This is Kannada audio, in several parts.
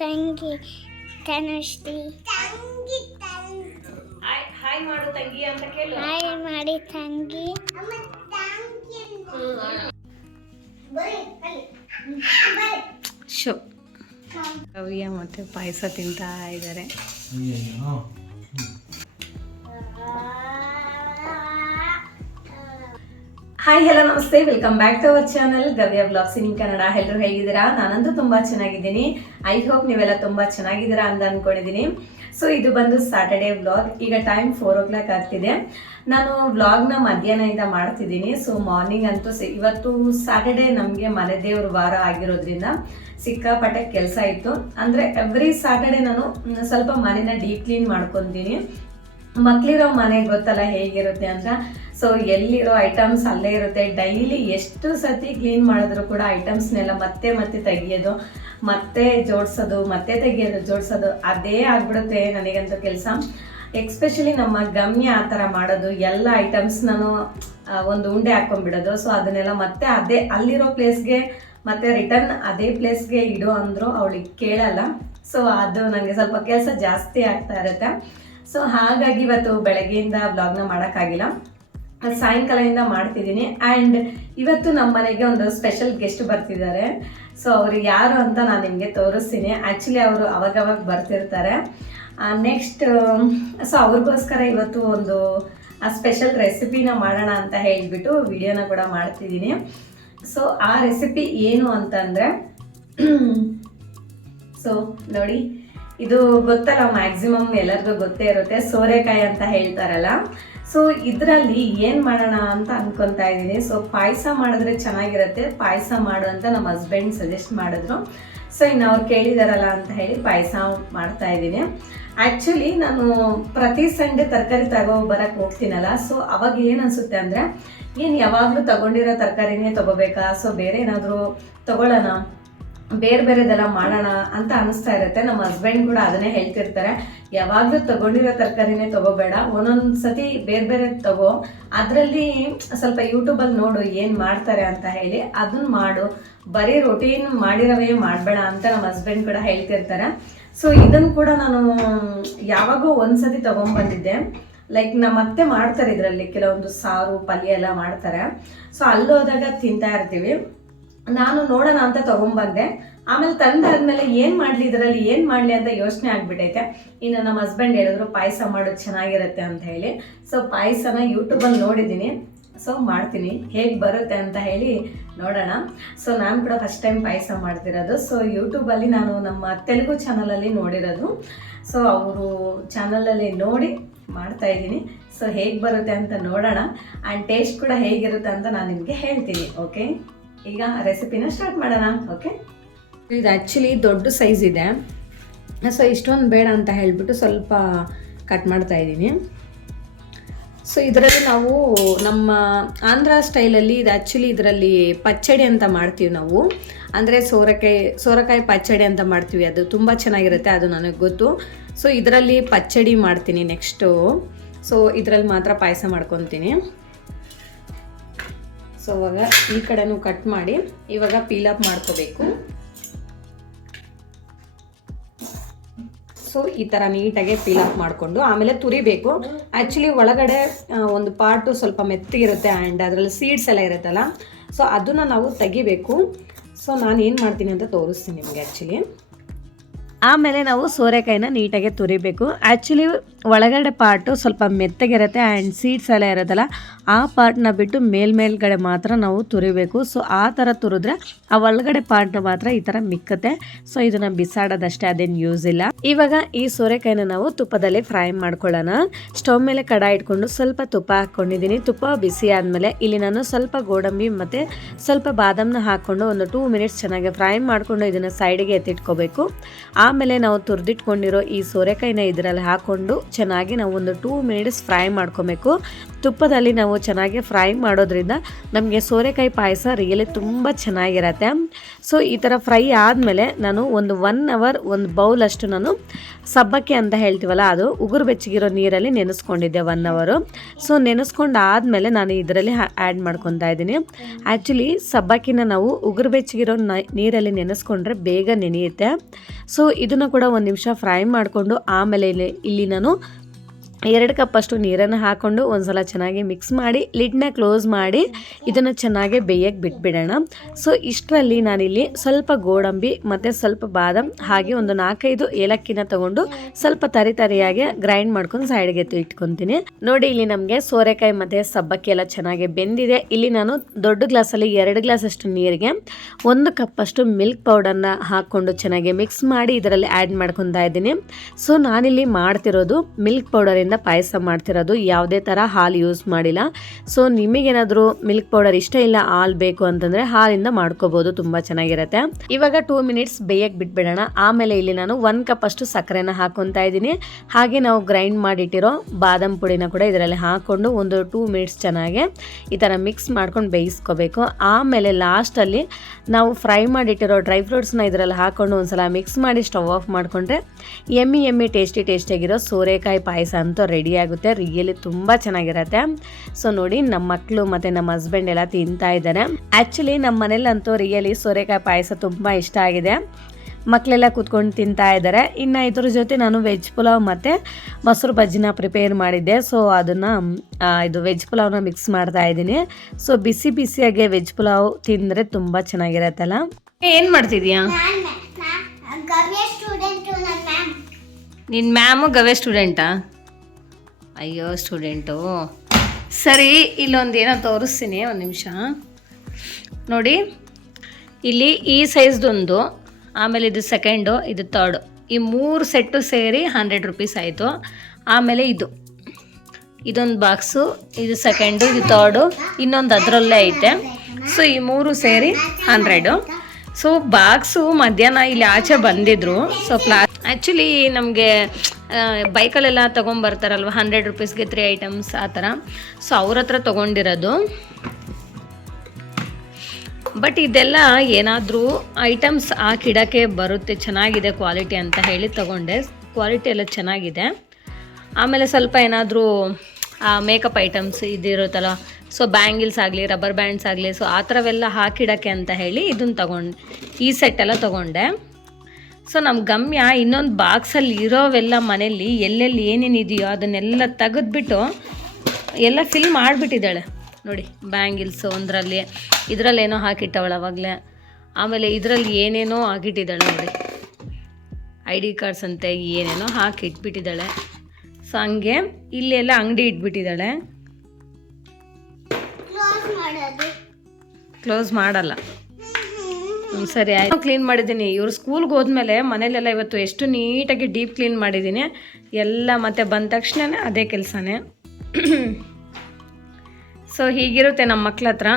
ತಂಗಿ ತನುಶ್ರೀ. ಹಾಯ್ ಮಾಡು ತಂಗಿ ಅಂತ ಕೇಳು. ಹಾಯ್ ಮಾಡಿ ತಂಗಿ. ಶೋ ಕವಿಯ ಮತ್ತೆ ಪಾಯಸ ತಿಂತಾ ಇದ್ದಾರೆ. Hi hello namaste, welcome back to our channel Gavya blogs in Kannada. ಎಲ್ಲರೂ ಹೇಗಿದ್ದೀರಾ? ನಾನಂತೂ ತುಂಬಾ ಚೆನ್ನಾಗಿದ್ದೀನಿ. ಐ ಹೋಪ್ ನೀವೆಲ್ಲ ತುಂಬಾ ಚೆನ್ನಾಗಿದ್ದೀರಾ ಅಂತ ಅನ್ಕೊಂಡಿದ್ದೀನಿ. ಸೊ ಇದು ಬಂದು ಸ್ಯಾಟರ್ಡೇ ವ್ಲಾಗ್. ಈಗ ಟೈಮ್ 4 o'clock ಆಗ್ತಿದೆ. ನಾನು ವ್ಲಾಗ್ನ ಮಧ್ಯಾಹ್ನದಿಂದ ಮಾಡ್ತಿದ್ದೀನಿ. ಸೊ ಮಾರ್ನಿಂಗ್ ಅಂತೂ ಇವತ್ತು ಸ್ಯಾಟರ್ಡೇ ನಮಗೆ ಮನೆ ದೇವ್ರ ವಾರ ಆಗಿರೋದ್ರಿಂದ ಸಿಕ್ಕಾಪಟ್ಟೆ ಕೆಲಸ ಇತ್ತು. ಅಂದರೆ ಎವ್ರಿ ಸ್ಯಾಟರ್ಡೇ ನಾನು ಸ್ವಲ್ಪ ಮನೆನ ಡೀಪ್ ಕ್ಲೀನ್ ಮಾಡ್ಕೊತೀನಿ. ಮಕ್ಕಳಿರೋ ಮನೆಗೆ ಗೊತ್ತಲ್ಲ ಹೇಗಿರುತ್ತೆ ಅಂತ. ಸೊ ಎಲ್ಲಿರೋ ಐಟಮ್ಸ್ ಅಲ್ಲೇ ಇರುತ್ತೆ. ಡೈಲಿ ಎಷ್ಟು ಸತಿ ಕ್ಲೀನ್ ಮಾಡಿದ್ರು ಕೂಡ ಐಟಮ್ಸ್ನೆಲ್ಲ ಮತ್ತೆ ಮತ್ತೆ ತೆಗಿಯೋದು, ಮತ್ತೆ ಜೋಡಿಸೋದು, ಮತ್ತೆ ತೆಗಿಯೋದು, ಜೋಡಿಸೋದು ಅದೇ ಆಗ್ಬಿಡುತ್ತೆ ನನಗಂತೂ ಕೆಲಸ. ಎಕ್ಸ್ಪೆಷಲಿ ನಮ್ಮ ಗಮ್ಯ ಆ ಥರ ಮಾಡೋದು. ಎಲ್ಲ ಐಟಮ್ಸ್ ನಾನು ಒಂದು ಉಂಡೆ ಹಾಕೊಂಡ್ಬಿಡೋದು. ಸೊ ಅದನ್ನೆಲ್ಲ ಮತ್ತೆ ಅದೇ ಅಲ್ಲಿರೋ ಪ್ಲೇಸ್ಗೆ ಮತ್ತೆ ರಿಟರ್ನ್ ಅದೇ ಪ್ಲೇಸ್ಗೆ ಇಡು ಅಂದರು ಅವಳಿಗೆ ಕೇಳಲ್ಲ. ಸೊ ಅದು ನನಗೆ ಸ್ವಲ್ಪ ಕೆಲಸ ಜಾಸ್ತಿ ಆಗ್ತಾ ಇರುತ್ತೆ. ಸೊ ಹಾಗಾಗಿ ಇವತ್ತು ಬೆಳಗ್ಗೆಯಿಂದ ವ್ಲಾಗ್ನ ಮಾಡೋಕ್ಕಾಗಿಲ್ಲ, ಸಾಯಂಕಾಲದಿಂದ ಮಾಡ್ತಿದ್ದೀನಿ. ಆ್ಯಂಡ್ ಇವತ್ತು ನಮ್ಮ ಮನೆಗೆ ಒಂದು ಸ್ಪೆಷಲ್ ಗೆಸ್ಟ್ ಬರ್ತಿದ್ದಾರೆ. ಸೊ ಅವರು ಯಾರು ಅಂತ ನಾನು ನಿಮಗೆ ತೋರಿಸ್ತೀನಿ. ಆ್ಯಕ್ಚುಲಿ ಅವರು ಅವಾಗವಾಗ ಬರ್ತಿರ್ತಾರೆ. ನೆಕ್ಸ್ಟ್ ಸೊ ಅವ್ರಿಗೋಸ್ಕರ ಇವತ್ತು ಒಂದು ಸ್ಪೆಷಲ್ ರೆಸಿಪಿನ ಮಾಡೋಣ ಅಂತ ಹೇಳಿಬಿಟ್ಟು ವಿಡಿಯೋನ ಕೂಡ ಮಾಡ್ತಿದ್ದೀನಿ. ಸೊ ಆ ರೆಸಿಪಿ ಏನು ಅಂತಂದರೆ ಸೊ ನೋಡಿ, ಇದು ಗೊತ್ತಲ್ಲ, ಮ್ಯಾಕ್ಸಿಮಮ್ ಎಲ್ಲರಿಗೂ ಗೊತ್ತೇ ಇರುತ್ತೆ, ಸೋರೆಕಾಯಿ ಅಂತ ಹೇಳ್ತಾರಲ್ಲ. ಸೊ ಇದರಲ್ಲಿ ಏನು ಮಾಡೋಣ ಅಂತ ಅನ್ಕೊತಾ ಇದ್ದೀನಿ. ಸೊ ಪಾಯಸ ಮಾಡಿದ್ರೆ ಚೆನ್ನಾಗಿರುತ್ತೆ, ಪಾಯಸ ಮಾಡು ಅಂತ ನಮ್ಮ ಹಸ್ಬೆಂಡ್ ಸಜೆಸ್ಟ್ ಮಾಡಿದ್ರು. ಸೊ ಇನ್ನು ಅವ್ರು ಕೇಳಿದಾರಲ್ಲ ಅಂತ ಹೇಳಿ ಪಾಯಸ ಮಾಡ್ತಾ ಇದ್ದೀನಿ. ಆ್ಯಕ್ಚುಲಿ ನಾನು ಪ್ರತಿ ಸಂಡೇ ತರಕಾರಿ ಬರಕ್ಕೆ ಹೋಗ್ತೀನಲ್ಲ. ಸೊ ಅವಾಗ ಏನು ಅನಿಸುತ್ತೆ ಅಂದರೆ, ಏನು ಯಾವಾಗಲೂ ತಗೊಂಡಿರೋ ತರಕಾರಿನೇ ತೊಗೋಬೇಕಾ, ಸೊ ಬೇರೆ ಏನಾದರೂ ತೊಗೊಳ್ಳೋಣ, ಬೇರೆ ಬೇರೆದೆಲ್ಲ ಮಾಡೋಣ ಅಂತ ಅನಿಸ್ತಾ ಇರುತ್ತೆ. ನಮ್ಮ ಹಸ್ಬೆಂಡ್ ಕೂಡ ಅದನ್ನೇ ಹೇಳ್ತಿರ್ತಾರೆ, ಯಾವಾಗಲೂ ತಗೊಂಡಿರೋ ತರಕಾರಿನೇ ತೊಗೋಬೇಡ, ಒಂದೊಂದು ಸತಿ ಬೇರೆ ಬೇರೆ ತಗೋ, ಅದರಲ್ಲಿ ಸ್ವಲ್ಪ ಯೂಟ್ಯೂಬಲ್ಲಿ ನೋಡು ಏನು ಮಾಡ್ತಾರೆ ಅಂತ ಹೇಳಿ ಅದನ್ನ ಮಾಡು, ಬರೀ ರೊಟೀನ್ ಮಾಡಿರೋವೇ ಮಾಡಬೇಡ ಅಂತ ನಮ್ಮ ಹಸ್ಬೆಂಡ್ ಕೂಡ ಹೇಳ್ತಿರ್ತಾರೆ. ಸೊ ಇದನ್ನು ಕೂಡ ನಾನು ಯಾವಾಗೋ ಒಂದ್ಸತಿ ತೊಗೊಂಡ್ಬಂದಿದ್ದೆ. ಲೈಕ್ ನಮ್ಮ ಅತ್ತೆ ಮಾಡ್ತಾರೆ ಇದರಲ್ಲಿ ಕೆಲವೊಂದು ಸಾರು ಪಲ್ಯ ಎಲ್ಲ ಮಾಡ್ತಾರೆ. ಸೊ ಅಲ್ಲೋದಾಗ ತಿಂತಾ ಇರ್ತೀವಿ. ನಾನು ನೋಡೋಣ ಅಂತ ತೊಗೊಂಬಂದೆ. ಆಮೇಲೆ ತಂದಾದ್ಮೇಲೆ ಏನು ಮಾಡಲಿ, ಇದರಲ್ಲಿ ಏನು ಮಾಡಲಿ ಅಂತ ಯೋಚನೆ ಆಗಿಬಿಟ್ಟೈತೆ. ಇನ್ನು ನಮ್ಮ ಹಸ್ಬೆಂಡ್ ಹೇಳಿದ್ರು ಪಾಯಸ ಮಾಡೋದು ಚೆನ್ನಾಗಿರುತ್ತೆ ಅಂತ ಹೇಳಿ. ಸೊ ಪಾಯಸನ ಯೂಟ್ಯೂಬಲ್ಲಿ ನೋಡಿದ್ದೀನಿ. ಸೊ ಮಾಡ್ತೀನಿ, ಹೇಗೆ ಬರುತ್ತೆ ಅಂತ ಹೇಳಿ ನೋಡೋಣ. ಸೊ ನಾನು ಕೂಡ ಫಸ್ಟ್ ಟೈಮ್ ಪಾಯಸ ಮಾಡ್ತಿರೋದು. ಸೊ ಯೂಟ್ಯೂಬಲ್ಲಿ ನಾನು ನಮ್ಮ ತೆಲುಗು ಚಾನಲಲ್ಲಿ ನೋಡಿರೋದು. ಸೊ ಅವರು ಚಾನಲಲ್ಲಿ ನೋಡಿ ಮಾಡ್ತಾ ಇದ್ದೀನಿ. ಸೊ ಹೇಗೆ ಬರುತ್ತೆ ಅಂತ ನೋಡೋಣ. ಆ್ಯಂಡ್ ಟೇಸ್ಟ್ ಕೂಡ ಹೇಗಿರುತ್ತೆ ಅಂತ ನಾನು ನಿಮಗೆ ಹೇಳ್ತೀನಿ. ಓಕೆ, ಈಗ ರೆಸಿಪಿನ ಸ್ಟಾರ್ಟ್ ಮಾಡೋಣ. ಓಕೆ, ಇದು ಆ್ಯಕ್ಚುಲಿ ದೊಡ್ಡ ಸೈಜ್ ಇದೆ. ಸೊ ಇಷ್ಟೊಂದು ಬೇಡ ಅಂತ ಹೇಳಿಬಿಟ್ಟು ಸ್ವಲ್ಪ ಕಟ್ ಮಾಡ್ತಾ ಇದ್ದೀನಿ. ಸೊ ಇದರಲ್ಲಿ ನಾವು ನಮ್ಮ ಆಂಧ್ರ ಸ್ಟೈಲಲ್ಲಿ ಇದು ಆ್ಯಕ್ಚುಲಿ ಇದರಲ್ಲಿ ಪಚ್ಚಡಿ ಅಂತ ಮಾಡ್ತೀವಿ ನಾವು. ಅಂದರೆ ಸೋರೆಕಾಯಿ ಪಚ್ಚಡಿ ಅಂತ ಮಾಡ್ತೀವಿ. ಅದು ತುಂಬ ಚೆನ್ನಾಗಿರುತ್ತೆ, ಅದು ನನಗೆ ಗೊತ್ತು. ಸೊ ಇದರಲ್ಲಿ ಪಚ್ಚಡಿ ಮಾಡ್ತೀನಿ ನೆಕ್ಸ್ಟು. ಸೊ ಇದರಲ್ಲಿ ಮಾತ್ರ ಪಾಯಸ ಮಾಡ್ಕೊತೀನಿ. ಸೊ ಇವಾಗ ಈ ಕಡೆನೂ ಕಟ್ ಮಾಡಿ ಇವಾಗ ಪೀಲಪ್ ಮಾಡ್ಕೋಬೇಕು. ಸೊ ಈ ಥರ ನೀಟಾಗಿ ಪೀಲಪ್ ಮಾಡಿಕೊಂಡು ಆಮೇಲೆ ತುರಿಬೇಕು. ಆ್ಯಕ್ಚುಲಿ ಒಳಗಡೆ ಒಂದು ಪಾರ್ಟು ಸ್ವಲ್ಪ ಮೆತ್ತಗಿರುತ್ತೆ ಆ್ಯಂಡ್ ಅದರಲ್ಲಿ ಸೀಡ್ಸ್ ಎಲ್ಲ ಇರುತ್ತಲ್ಲ. ಸೊ ಅದನ್ನು ನಾವು ತೆಗಿಬೇಕು. ಸೊ ನಾನು ಏನು ಮಾಡ್ತೀನಿ ಅಂತ ತೋರಿಸ್ತೀನಿ ನಿಮಗೆ. ಆ್ಯಕ್ಚುಲಿ ಆಮೇಲೆ ನಾವು ಸೋರೆಕಾಯಿನ ನೀಟಾಗಿ ತುರಿಬೇಕು. ಆ್ಯಕ್ಚುಲಿ ಒಳಗಡೆ ಪಾರ್ಟು ಸ್ವಲ್ಪ ಮೆತ್ತಗಿರುತ್ತೆ ಆ್ಯಂಡ್ ಸೀಡ್ಸ್ ಎಲ್ಲ ಇರುತ್ತಲ್ಲ, ಆ ಪಾರ್ಟ್ನ ಬಿಟ್ಟು ಮೇಲ್ಗಡೆ ಮಾತ್ರ ನಾವು ತುರಿಬೇಕು. ಸೊ ಆ ಥರ ತುರಿದ್ರೆ ಆ ಒಳಗಡೆ ಪಾರ್ಟ್ನ ಮಾತ್ರ ಈ ಥರ ಮಿಕ್ಕತ್ತೆ. ಸೊ ಇದನ್ನು ಬಿಸಾಡೋದಷ್ಟೇ, ಅದೇನು ಯೂಸ್ ಇಲ್ಲ. ಇವಾಗ ಈ ಸೋರೆಕಾಯಿನ ನಾವು ತುಪ್ಪದಲ್ಲಿ ಫ್ರೈ ಮಾಡ್ಕೊಳ್ಳೋಣ. ಸ್ಟವ್ ಮೇಲೆ ಕಡಾಯಿ ಇಟ್ಕೊಂಡು ಸ್ವಲ್ಪ ತುಪ್ಪ ಹಾಕ್ಕೊಂಡಿದ್ದೀನಿ. ತುಪ್ಪ ಬಿಸಿ ಆದಮೇಲೆ ಇಲ್ಲಿ ನಾನು ಸ್ವಲ್ಪ ಗೋಡಂಬಿ ಮತ್ತು ಸ್ವಲ್ಪ ಬಾದಾಮನ್ನ ಹಾಕ್ಕೊಂಡು ಒಂದು 2 minutes ಚೆನ್ನಾಗಿ ಫ್ರೈ ಮಾಡಿಕೊಂಡು ಇದನ್ನು ಸೈಡಿಗೆ ಎತ್ತಿಟ್ಕೋಬೇಕು. ಆಮೇಲೆ ನಾವು ತುರಿದಿಟ್ಕೊಂಡಿರೋ ಈ ಸೋರೆಕಾಯಿನ ಇದರಲ್ಲಿ ಹಾಕ್ಕೊಂಡು ಚೆನ್ನಾಗಿ ನಾವು ಒಂದು 2 minutes ಫ್ರೈ ಮಾಡ್ಕೊಬೇಕು. ತುಪ್ಪದಲ್ಲಿ ನಾವು ಚೆನ್ನಾಗಿ ಫ್ರೈ ಮಾಡೋದ್ರಿಂದ ನಮಗೆ ಸೋರೆಕಾಯಿ ಪಾಯಸ ರಿಯಲಿ ತುಂಬ ಚೆನ್ನಾಗಿರತ್ತೆ. ಸೊ ಈ ಥರ ಫ್ರೈ ಆದಮೇಲೆ ನಾನು ಒಂದು 1 hour ಒಂದು ಬೌಲಷ್ಟು ನಾನು ಸಬ್ಬಕ್ಕಿ ಅಂತ ಹೇಳ್ತೀವಲ್ಲ, ಅದು ಉಗುರು ಬೆಚ್ಚಗಿರೋ ನೀರಲ್ಲಿ ನೆನೆಸ್ಕೊಂಡಿದ್ದೆ 1 hour. ಸೊ ನೆನೆಸ್ಕೊಂಡು ಆದಮೇಲೆ ನಾನು ಇದರಲ್ಲಿ ಆ್ಯಡ್ ಮಾಡ್ಕೊತಾ ಇದ್ದೀನಿ. ಆ್ಯಕ್ಚುಲಿ ಸಬ್ಬಕ್ಕಿನ ನಾವು ಉಗುರು ಬೆಚ್ಚಗಿರೋ ನೀರಲ್ಲಿ ನೆನೆಸ್ಕೊಂಡ್ರೆ ಬೇಗ ನೆನೆಯುತ್ತೆ. ಸೊ ಇದನ್ನು ಕೂಡ ಒಂದು ನಿಮಿಷ ಫ್ರೈ ಮಾಡಿಕೊಂಡು ಆಮೇಲೆ ಇಲ್ಲಿ ನಾನು 2 ಕಪ್ ಅಷ್ಟು ನೀರನ್ನು ಹಾಕ್ಕೊಂಡು ಒಂದ್ಸಲ ಚೆನ್ನಾಗಿ ಮಿಕ್ಸ್ ಮಾಡಿ ಲಿಡ್ನ ಕ್ಲೋಸ್ ಮಾಡಿ ಇದನ್ನು ಚೆನ್ನಾಗಿ ಬೇಯಕ್ಕೆ ಬಿಟ್ಬಿಡೋಣ. ಸೊ ಇಷ್ಟರಲ್ಲಿ ನಾನಿಲ್ಲಿ ಸ್ವಲ್ಪ ಗೋಡಂಬಿ ಮತ್ತು ಸ್ವಲ್ಪ ಬಾದಾಮ್ ಹಾಗೆ ಒಂದು 4-5 ಏಲಕ್ಕಿನ ತಗೊಂಡು ಸ್ವಲ್ಪ ತರಿಯಾಗಿ ಗ್ರೈಂಡ್ ಮಾಡ್ಕೊಂಡು ಸೈಡ್ಗೆ ಇಟ್ಕೊತೀನಿ. ನೋಡಿ ಇಲ್ಲಿ ನಮಗೆ ಸೋರೆಕಾಯಿ ಮತ್ತು ಸಬ್ಬಕ್ಕಿ ಎಲ್ಲ ಚೆನ್ನಾಗಿ ಬೆಂದಿದೆ. ಇಲ್ಲಿ ನಾನು ದೊಡ್ಡ ಗ್ಲಾಸಲ್ಲಿ 2 ಗ್ಲಾಸ್ ಅಷ್ಟು ನೀರಿಗೆ 1 ಕಪ್ ಅಷ್ಟು ಮಿಲ್ಕ್ ಪೌಡರ್ನ ಹಾಕ್ಕೊಂಡು ಚೆನ್ನಾಗಿ ಮಿಕ್ಸ್ ಮಾಡಿ ಇದರಲ್ಲಿ ಆ್ಯಡ್ ಮಾಡ್ಕೊತಾ ಇದ್ದೀನಿ. ಸೊ ನಾನಿಲ್ಲಿ ಮಾಡ್ತಿರೋದು ಮಿಲ್ಕ್ ಪೌಡರಿಂದ ಪಾಯಸ ಮಾಡ್ತಿರೋದು, ಯಾವುದೇ ಥರ ಹಾಲು ಯೂಸ್ ಮಾಡಿಲ್ಲ. ಸೊ ನಿಮಗೇನಾದರೂ ಮಿಲ್ಕ್ ಪೌಡರ್ ಇಷ್ಟ ಇಲ್ಲ ಹಾಲು ಬೇಕು ಅಂತಂದರೆ ಹಾಲಿಂದ ಮಾಡ್ಕೋಬೋದು, ತುಂಬ ಚೆನ್ನಾಗಿರುತ್ತೆ. ಇವಾಗ 2 ಮಿನಿಟ್ಸ್ ಬೇಯಕ್ಕೆ ಬಿಟ್ಬಿಡೋಣ. ಆಮೇಲೆ ಇಲ್ಲಿ ನಾನು 1 ಕಪ್ ಅಷ್ಟು ಸಕ್ಕರೆನ ಹಾಕ್ಕೊತಾ ಇದ್ದೀನಿ. ಹಾಗೆ ನಾವು ಗ್ರೈಂಡ್ ಮಾಡಿಟ್ಟಿರೋ ಬಾದಾಮ್ ಪುಡಿನ ಕೂಡ ಇದರಲ್ಲಿ ಹಾಕ್ಕೊಂಡು ಒಂದು 2 ಮಿನಿಟ್ಸ್ ಚೆನ್ನಾಗಿ ಈ ಥರ ಮಿಕ್ಸ್ ಮಾಡ್ಕೊಂಡು ಬೇಯಿಸ್ಕೋಬೇಕು. ಆಮೇಲೆ ಲಾಸ್ಟಲ್ಲಿ ನಾವು ಫ್ರೈ ಮಾಡಿಟ್ಟಿರೋ ಡ್ರೈ ಫ್ರೂಟ್ಸ್ನ ಇದರಲ್ಲಿ ಹಾಕ್ಕೊಂಡು ಒಂದ್ಸಲ ಮಿಕ್ಸ್ ಮಾಡಿ ಸ್ಟವ್ ಆಫ್ ಮಾಡಿಕೊಂಡ್ರೆ ಎಮ್ಮಿ ಟೇಸ್ಟಿಯಾಗಿರೋ ಸೋರೆಕಾಯಿ ಪಾಯಸ ಅಂತೂ ರೆಡಿ ಆಗುತ್ತೆ. ರಿಯಲಿ ತುಂಬ ಚೆನ್ನಾಗಿರುತ್ತೆ. ಸೊ ನೋಡಿ ನಮ್ಮ ಮಕ್ಕಳು ಮತ್ತು ನಮ್ಮ ಹಸ್ಬೆಂಡ್ ಎಲ್ಲ ತಿಂತಾ ಇದ್ದಾರೆ. ಆ್ಯಕ್ಚುಲಿ ನಮ್ಮ ಮನೇಲಂತೂ ರಿಯಲಿ ಸೋರೆಕಾಯಿ ಪಾಯಸ ತುಂಬ ಇಷ್ಟ ಆಗಿದೆ. ಮಕ್ಕಳೆಲ್ಲ ಕೂತ್ಕೊಂಡು ತಿಂತಾ ಇದ್ದಾರೆ. ಇನ್ನು ಇದ್ರ ಜೊತೆ ನಾನು ವೆಜ್ ಪುಲಾವ್ ಮತ್ತು ಮೊಸರು ಬಜ್ಜಿನ ಪ್ರಿಪೇರ್ ಮಾಡಿದ್ದೆ. ಸೊ ಅದನ್ನು ಇದು ವೆಜ್ ಪುಲಾವ್ನ ಮಿಕ್ಸ್ ಮಾಡ್ತಾ ಇದ್ದೀನಿ. ಸೊ ಬಿಸಿಯಾಗಿ ವೆಜ್ ಪುಲಾವ್ ತಿಂದರೆ ತುಂಬ ಚೆನ್ನಾಗಿರತ್ತಲ್ಲ. ಏನು ಮಾಡ್ತಿದ್ಯಾ? ನಿನ್ನ ಮ್ಯಾಮು ಗವೆ ಸ್ಟೂಡೆಂಟಾ? ಅಯ್ಯೋ ಸ್ಟೂಡೆಂಟು. ಸರಿ, ಇಲ್ಲೊಂದು ಏನೋ ತೋರಿಸ್ತೀನಿ, ಒಂದು ನಿಮಿಷ ನೋಡಿ. ಇಲ್ಲಿ ಈ ಸೈಜ್ದೊಂದು, ಆಮೇಲೆ ಇದು ಸೆಕೆಂಡು, ಇದು ತರ್ಡು, ಈ 3 ಸೆಟ್ಟು ಸೇರಿ 100 ರೂಪೀಸ್ ಆಯಿತು. ಆಮೇಲೆ ಇದೊಂದು ಬಾಕ್ಸು, ಇದು ಸೆಕೆಂಡು, ಇದು ತರ್ಡು, ಇನ್ನೊಂದು ಅದರಲ್ಲೇ ಐತೆ. ಸೊ ಈ 3 ಸೇರಿ 100. ಸೊ ಬಾಕ್ಸು ಮಧ್ಯಾಹ್ನ ಇಲ್ಲಿ ಆಚೆ ಬಂದಿದ್ರು. ಸೊ ಆ್ಯಕ್ಚುಲಿ ನಮಗೆ ಬೈಕಲ್ಲೆಲ್ಲ ತೊಗೊಂಬರ್ತಾರಲ್ವ 100 ರೂಪೀಸ್ಗೆ 3 ಐಟಮ್ಸ್ ಆ ಥರ. ಸೊ ಅವ್ರ ಹತ್ರ ತೊಗೊಂಡಿರೋದು. ಬಟ್ ಇದೆಲ್ಲ ಏನಾದರೂ ಐಟಮ್ಸ್ ಹಾಕಿಡೋಕ್ಕೆ ಬರುತ್ತೆ, ಚೆನ್ನಾಗಿದೆ ಕ್ವಾಲಿಟಿ ಅಂತ ಹೇಳಿ ತೊಗೊಂಡೆ. ಕ್ವಾಲಿಟಿ ಎಲ್ಲ ಚೆನ್ನಾಗಿದೆ. ಆಮೇಲೆ ಸ್ವಲ್ಪ ಏನಾದರೂ ಮೇಕಪ್ ಐಟಮ್ಸ್ ಇದಿರುತ್ತಲ್ಲ, ಸೊ ಬ್ಯಾಂಗಿಲ್ಸ್ ಆಗಲಿ, ರಬ್ಬರ್ ಬ್ಯಾಂಡ್ಸ್ ಆಗಲಿ, ಸೊ ಆ ಥರವೆಲ್ಲ ಹಾಕಿಡೋಕ್ಕೆ ಅಂತ ಹೇಳಿ ಇದನ್ನು ತೊಗೊಂಡು ಈ ಸೆಟ್ಟೆಲ್ಲ ತೊಗೊಂಡೆ. ಸೊ ನಮ್ಮ ಗಮ್ಯ ಇನ್ನೊಂದು ಬಾಕ್ಸಲ್ಲಿ ಇರೋವೆಲ್ಲ ಮನೇಲಿ ಎಲ್ಲೆಲ್ಲಿ ಏನೇನಿದೆಯೋ ಅದನ್ನೆಲ್ಲ ತೆಗೆದ್ಬಿಟ್ಟು ಎಲ್ಲ ಫಿಲ್ ಮಾಡಿಬಿಟ್ಟಿದ್ದಾಳೆ ನೋಡಿ. ಬ್ಯಾಂಗಿಲ್ಸು ಒಂದರಲ್ಲಿ, ಇದರಲ್ಲೇನೋ ಹಾಕಿಟ್ಟವಳು ಅವಾಗಲೇ. ಆಮೇಲೆ ಇದರಲ್ಲಿ ಏನೇನೋ ಹಾಕಿಟ್ಟಿದ್ದಾಳೆ ನೋಡಿ, ID ಕಾರ್ಡ್ಸ್ ಅಂತೆ ಏನೇನೋ ಹಾಕಿಟ್ಬಿಟ್ಟಿದ್ದಾಳೆ. ಸೊ ಹಂಗೆ ಇಲ್ಲೆಲ್ಲ ಅಂಗಡಿ ಇಟ್ಬಿಟ್ಟಿದ್ದಾಳೆ. ಕ್ಲೋಸ್ ಮಾಡಲ್ಲ. ಸರಿ ಆಯ್ತು, ಕ್ಲೀನ್ ಮಾಡಿದ್ದೀನಿ. ಇವ್ರು ಸ್ಕೂಲ್ಗೆ ಹೋದ್ಮೇಲೆ ಮನೇಲೆಲ್ಲ ಇವತ್ತು ಎಷ್ಟು ನೀಟಾಗಿ ಡೀಪ್ ಕ್ಲೀನ್ ಮಾಡಿದ್ದೀನಿ ಎಲ್ಲ. ಮತ್ತೆ ಬಂದ ತಕ್ಷಣವೇ ಅದೇ ಕೆಲಸನೇ. ಸೊ ಹೀಗಿರುತ್ತೆ ನಮ್ಮ ಮಕ್ಳ ಹತ್ರ.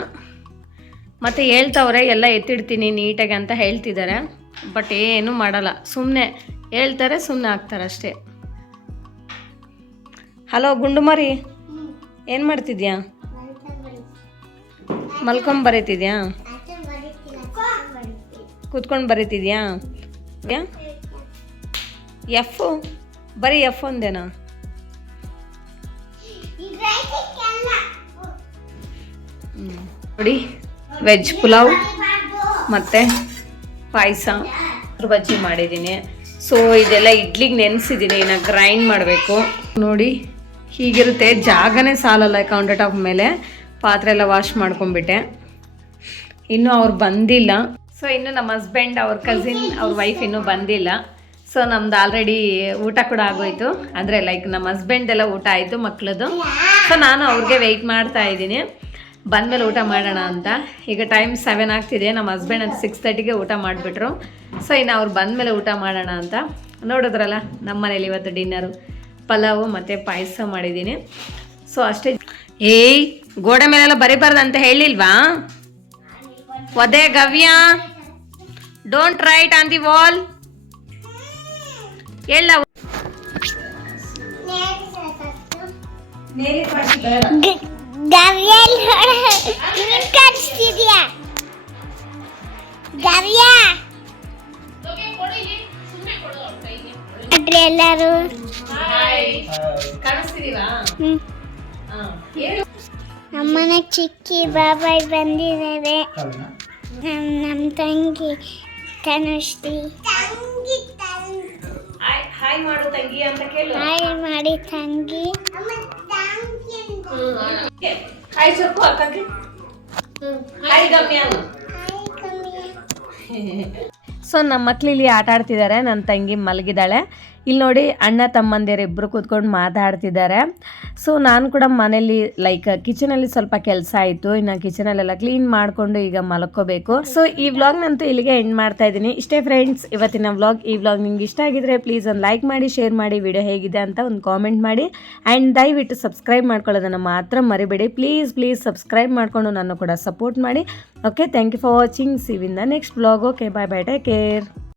ಮತ್ತು ಹೇಳ್ತವ್ರೆ ಎಲ್ಲ ಎತ್ತಿಡ್ತೀನಿ ನೀಟಾಗಿ ಅಂತ ಹೇಳ್ತಿದ್ದಾರೆ. ಬಟ್ ಏನೂ ಮಾಡಲ್ಲ, ಸುಮ್ಮನೆ ಹೇಳ್ತಾರೆ, ಸುಮ್ಮನೆ ಆಗ್ತಾರೆ ಅಷ್ಟೇ. ಹಲೋ ಗುಂಡುಮರಿ, ಏನು ಮಾಡ್ತಿದ್ಯಾ? ಮಲ್ಕೊಂಬರೀತಿದ್ಯಾ? ಕೂತ್ಕೊಂಡು ಬರೀತಿದ್ಯಾ? ಎಫ್ ಬರೀ ಎಫ್ ಒಂದೇನಾ? ನೋಡಿ ವೆಜ್ ಪುಲಾವ್ ಮತ್ತು ಪಾಯಸ, ಬಜ್ಜಿ ಮಾಡಿದ್ದೀನಿ. ಸೊ ಇದೆಲ್ಲ ಇಡ್ಲಿಗೆ ನೆನೆಸಿದ್ದೀನಿ, ಇನ್ನು ಗ್ರೈಂಡ್ ಮಾಡಬೇಕು. ನೋಡಿ ಹೀಗಿರುತ್ತೆ, ಜಾಗನೇ ಸಾಲಲ್ಲ ಕೌಂಟರ್ ಟಾಪ್ ಮೇಲೆ. ಪಾತ್ರೆ ಎಲ್ಲ ವಾಶ್ ಮಾಡ್ಕೊಂಡ್ಬಿಟ್ಟೆ. ಇನ್ನೂ ಅವ್ರು ಬಂದಿಲ್ಲ. ಸೊ ಇನ್ನು ನಮ್ಮ ಹಸ್ಬೆಂಡ್, ಅವ್ರ ಕಸಿನ್, ಅವ್ರ ವೈಫ್ ಇನ್ನೂ ಬಂದಿಲ್ಲ. ಸೊ ನಮ್ದು ಆಲ್ರೆಡಿ ಊಟ ಕೂಡ ಆಗೋಯ್ತು. ಅಂದರೆ ಲೈಕ್ ನಮ್ಮ ಹಸ್ಬೆಂಡೆಲ್ಲ ಊಟ ಆಯಿತು, ಮಕ್ಕಳದು. ಸೊ ನಾನು ಅವ್ರಿಗೆ ವೆಯ್ಟ್ ಮಾಡ್ತಾ ಇದ್ದೀನಿ, ಬಂದಮೇಲೆ ಊಟ ಮಾಡೋಣ ಅಂತ. ಈಗ ಟೈಮ್ 7 ಆಗ್ತಿದೆ. ನಮ್ಮ ಹಸ್ಬೆಂಡ್ ಅಂತ 6:30ಗೆ ಊಟ ಮಾಡಿಬಿಟ್ರು. ಸೊ ಇನ್ನು ಅವ್ರು ಬಂದಮೇಲೆ ಊಟ ಮಾಡೋಣ ಅಂತ. ನೋಡಿದ್ರಲ್ಲ ನಮ್ಮ ಮನೇಲಿ ಇವತ್ತು ಡಿನ್ನರು ಪಲಾವು ಮತ್ತು ಪಾಯಸ ಮಾಡಿದ್ದೀನಿ. ಸೊ ಅಷ್ಟೇ. ಏಯ್ ಗೋಡೆ ಮೇಲೆಲ್ಲ ಬರೀಬಾರ್ದು ಅಂತ ಹೇಳಿಲ್ವಾ? ಒದೆ Gavya, don't write on the wall. ಎಲ್ಲ ಎಲ್ಲರೂ ನಮ್ಮನೆ ಚಿಕ್ಕಿ ಬಾಬಾಯ್ ಬಂದಿದ್ದಾರೆ. ನಮ್ಮ ತಂಗಿ ತನುಶ್ರೀ ಹಾಯ್ ಮಾಡು ತಂಗಿ ಅಂತ ಕೇಳು. ಹಾಯ್ ಮಾಡಿ ತಂಗಿ. ಹಾಯ್ ಚೊಕ್ಕು ಅಕ್ಕಕ್ಕೆ. ಹಾಯ್ ಗಮ್ಯ. ಸೊ ನಮ್ಮ ಮಕ್ಳು ಇಲ್ಲಿ ಆಟ ಆಡ್ತಿದ್ದಾರೆ. ನನ್ನ ತಂಗಿ ಮಲಗಿದ್ದಾಳೆ. ಇಲ್ಲಿ ನೋಡಿ ಅಣ್ಣ ತಮ್ಮಂದಿರು ಇಬ್ಬರು ಕೂತ್ಕೊಂಡು ಮಾತಾಡ್ತಿದ್ದಾರೆ. ಸೊ ನಾನು ಕೂಡ ಮನೇಲಿ ಕಿಚನಲ್ಲಿ ಸ್ವಲ್ಪ ಕೆಲಸ ಆಯಿತು. ಇನ್ನು ಕಿಚನಲ್ಲೆಲ್ಲ ಕ್ಲೀನ್ ಮಾಡಿಕೊಂಡು ಈಗ ಮಲ್ಕೋಬೇಕು. ಸೊ ಈ ವ್ಲಾಗ್ನಂತೂ ಇಲ್ಲಿಗೆ ಎಂಡ್ ಮಾಡ್ತಾ ಇದ್ದೀನಿ. ಇಷ್ಟೇ ಫ್ರೆಂಡ್ಸ್ ಇವತ್ತಿನ ವ್ಲಾಗ್. ಈ ವ್ಲಾಗ್ ನಿಮ್ಗೆ ಇಷ್ಟ ಆಗಿದ್ರೆ ಪ್ಲೀಸ್ ಒಂದು ಲೈಕ್ ಮಾಡಿ, ಶೇರ್ ಮಾಡಿ, ವಿಡಿಯೋ ಹೇಗಿದೆ ಅಂತ ಒಂದು ಕಾಮೆಂಟ್ ಮಾಡಿ. ಆ್ಯಂಡ್ ದಯವಿಟ್ಟು ಸಬ್ಸ್ಕ್ರೈಬ್ ಮಾಡ್ಕೊಳ್ಳೋದನ್ನು ಮಾತ್ರ ಮರಿಬೇಡಿ. ಪ್ಲೀಸ್ ಸಬ್ಸ್ಕ್ರೈಬ್ ಮಾಡಿಕೊಂಡು ನಾನು ಕೂಡ ಸಪೋರ್ಟ್ ಮಾಡಿ. Okay, thank you for watching. See you in the next vlog. Okay, bye, take care.